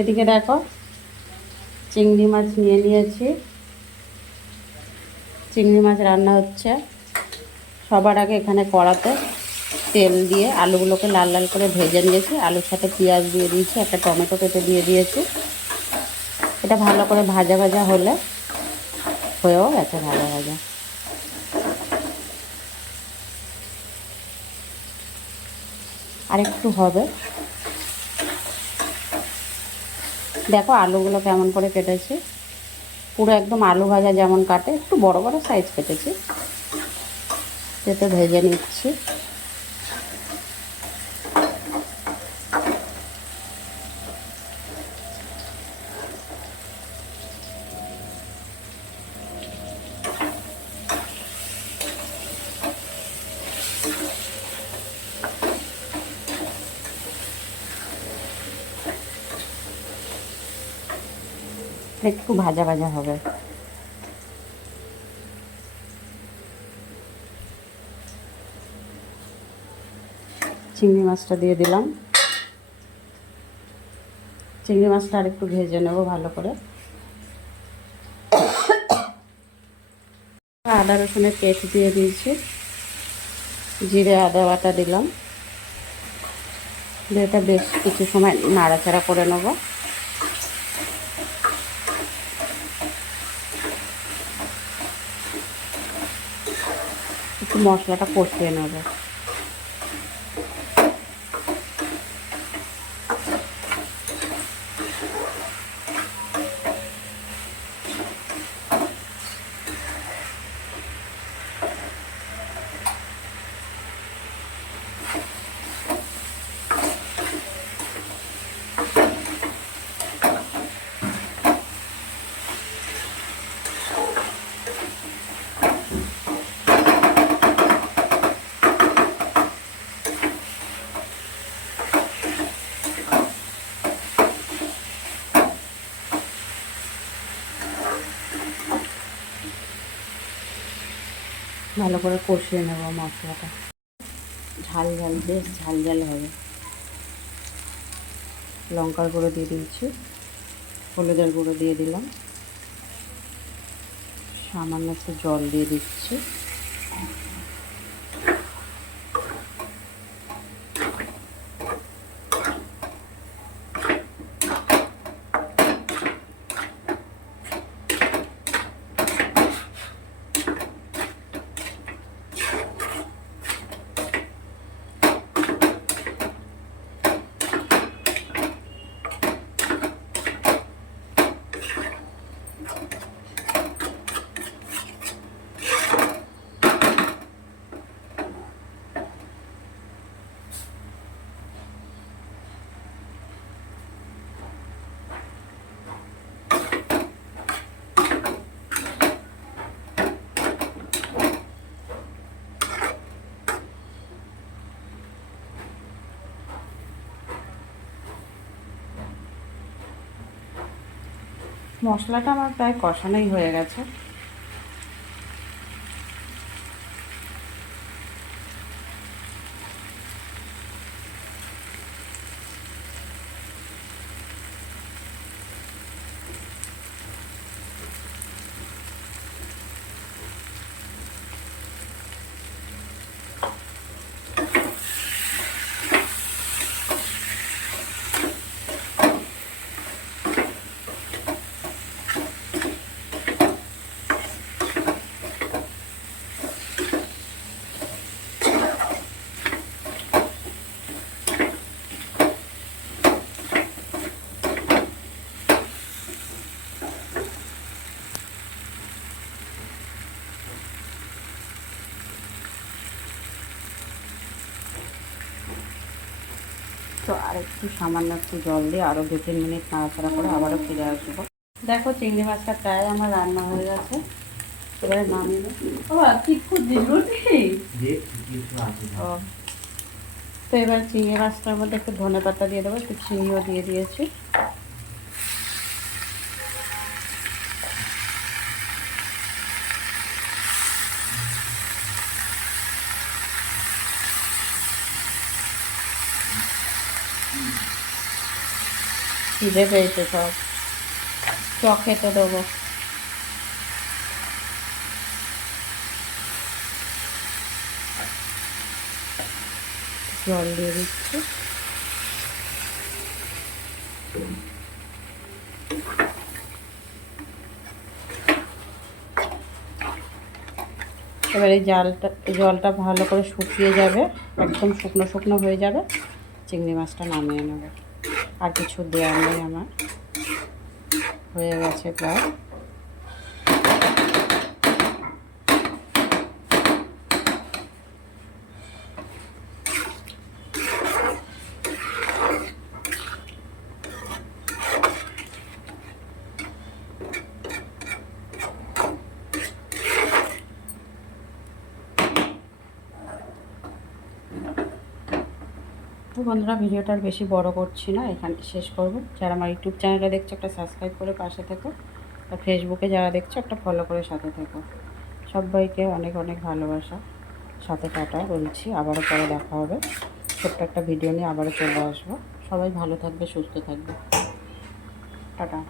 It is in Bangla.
এদিকে দেখো চিংড়ি মাছ নিয়ে নিয়েছি, চিংড়ি মাছ রান্না হচ্ছে। সবার আগে এখানে কড়াতে তেল দিয়ে আলুগুলোকে লাল লাল করে ভেজে নিয়েছি, আলুর সাথে পেঁয়াজ দিয়ে দিয়েছি, একটা টমেটো কেটে দিয়ে দিয়েছি। এটা ভালো করে ভাজা ভাজা হলে হয়েও গেছে ভাজা ভাজা। আর একটু হবে। দেখো আলুগুলো কেমন করে কেটেছি, পুরো একদম আলু ভাজা যেমন কাটে, একটু বড় বড় সাইজ কেটেছি। যেটা ভেজে নিচ্ছি। একটু ভাজা ভাজা হবে। চিংড়ি মাছটা দিয়ে দিলাম। চিংড়ি মাছটা আর একটু ভেজে নেব ভালো করে। আদা রসুনের পেস্ট দিয়ে দিয়েছি, জিরে আদা বাটা দিলাম। এটা বেশ কিছু সময় নাড়াচাড়া করে নেব। একটু মশলাটা কষিয়ে নেব। ভালো করে কষিয়ে নেব মশলাটা। ঝাল ঝাল, বেশ ঝাল ঝাল হবে। লঙ্কার গুঁড়ো দিয়ে দিয়েছি, হলুদের গুঁড়ো দিয়ে দিলাম, সামান্য একটু জল দিয়ে দিচ্ছি। মশলাটা আমার প্রায় কষানোই হয়ে গেছে। তো আর একটু সামান্য একটু জল দিয়ে আরও 2-3 মিনিট নাড়াচাড়া করে আবারও ফিরে আসবো। দেখো চিংড়ি মাছটা প্রায় আমার রান্না হয়ে গেছে। এবারে নামিয়ে ও, তো এবার চিংড়ি মাছটার মধ্যে একটু ধনেপাতা দিয়ে দেবো, একটু চিনিও দিয়ে দিয়েছি। খিদে পেয়েছে সব, চ খেতে দেবো। জল দিয়ে দিচ্ছি। এবার এই জলটা ভালো করে শুকিয়ে যাবে, একদম শুকনো শুকনো হয়ে যাবে, চিংড়ি মাছটা নামিয়ে নেবে। আর কিছু দেওয়ার নেই আমার, হয়ে গেছে প্রায়। তো বন্ধুরা, ভিডিওটা আর বেশি বড় করছি না, এখানে শেষ করব। যারা আমার ইউটিউব চ্যানেলে দেখছো একটা সাবস্ক্রাইব করে পাশে থেকো, আর ফেসবুকে যারা দেখছো একটা ফলো করে সাথে থেকো। সবাইকে অনেক অনেক ভালোবাসা, সাথে টাটা বলছি। আবারও পরে দেখা হবে, ছোট্ট একটা ভিডিও নিয়ে আবারও চলে আসবো। সবাই ভালো থাকবে, সুস্থ থাকবে, টাটা।